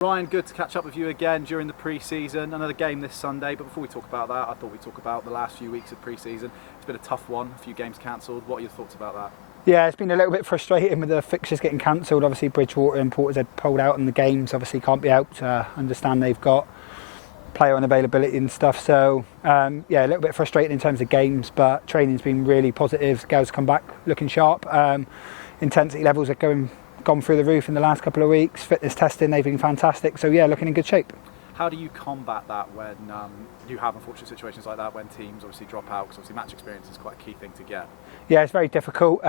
Ryan, good to catch up with you again during the pre-season. Another game this Sunday, but before we talk about that, I thought we'd talk about the last few weeks of pre-season. It's been a tough one, a few games cancelled. What are your thoughts about that? Yeah, it's been a little bit frustrating with the fixtures getting cancelled. Obviously Bridgewater and Portishead pulled out and the games obviously can't be out. Understand they've got player unavailability and stuff, so yeah, a little bit frustrating in terms of games, but training's been really positive. Girls come back looking sharp. Intensity levels are gone through the roof in the last couple of weeks. Fitness testing, they've been fantastic, so yeah, looking in good shape. How do you combat that when you have unfortunate situations like that, when teams obviously drop out, because obviously match experience is quite a key thing to get? Yeah, it's very difficult.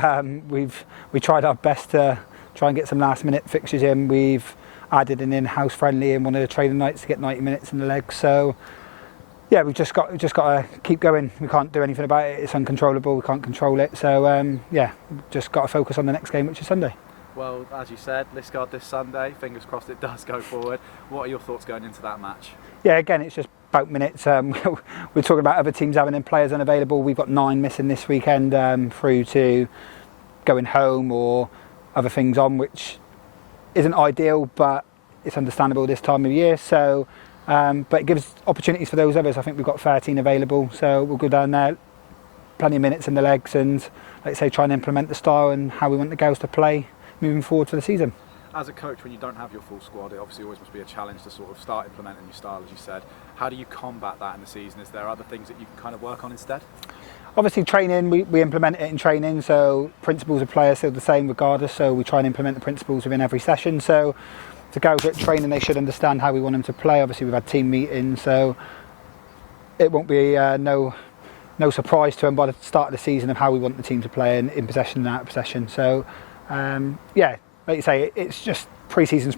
We tried our best to try and get some last minute fixtures in. We've added an in-house friendly in one of the training nights to get 90 minutes in the legs, so yeah, we've just got to keep going. We can't do anything about it, it's uncontrollable, we can't control it, so yeah, just got to focus on the next game, which is Sunday. Well, as you said, Liskeard this Sunday, fingers crossed it does go forward. What are your thoughts going into that match? Yeah, again, it's just about minutes. We're talking about other teams having players unavailable. We've got 9 missing this weekend, through to going home or other things on, which isn't ideal, but it's understandable this time of year. So, but it gives opportunities for those others. I think we've got 13 available, so we'll go down there, plenty of minutes in the legs, and like I say, try and implement the style and how we want the girls to play moving forward for the season. As a coach, when you don't have your full squad, it obviously always must be a challenge to sort of start implementing your style, as you said. How do you combat that in the season? Is there other things that you can kind of work on instead? Obviously training, we implement it in training, so principles of play are still the same regardless, so we try and implement the principles within every session. So the girls at training, they should understand how we want them to play. Obviously we've had team meetings, so it won't be no surprise to them by the start of the season of how we want the team to play in possession and out of possession. So yeah, like you say, it's just pre-season's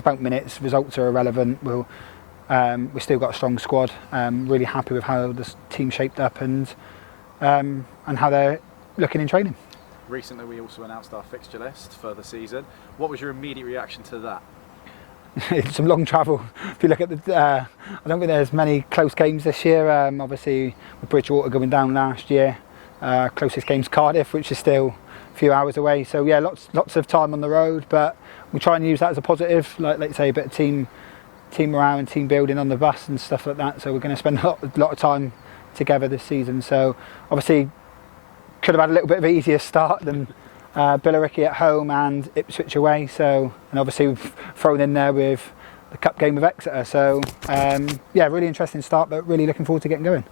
about minutes. Results are irrelevant. We've still got a strong squad. Really happy with how the team shaped up and how they're looking in training. Recently, we also announced our fixture list for the season. What was your immediate reaction to that? It's some long travel. If you look at the, I don't think there's many close games this year. Obviously, with Bridgewater going down last year, closest game's Cardiff, which is still few hours away, so yeah, lots of time on the road, but we try and use that as a positive, like you say, a bit of team morale and team building on the bus and stuff like that. So we're going to spend a lot of time together this season, so obviously could have had a little bit of an easier start than Billericay at home and Ipswich away, so, and obviously we've thrown in there with the cup game with Exeter, so yeah, really interesting start, but really looking forward to getting going.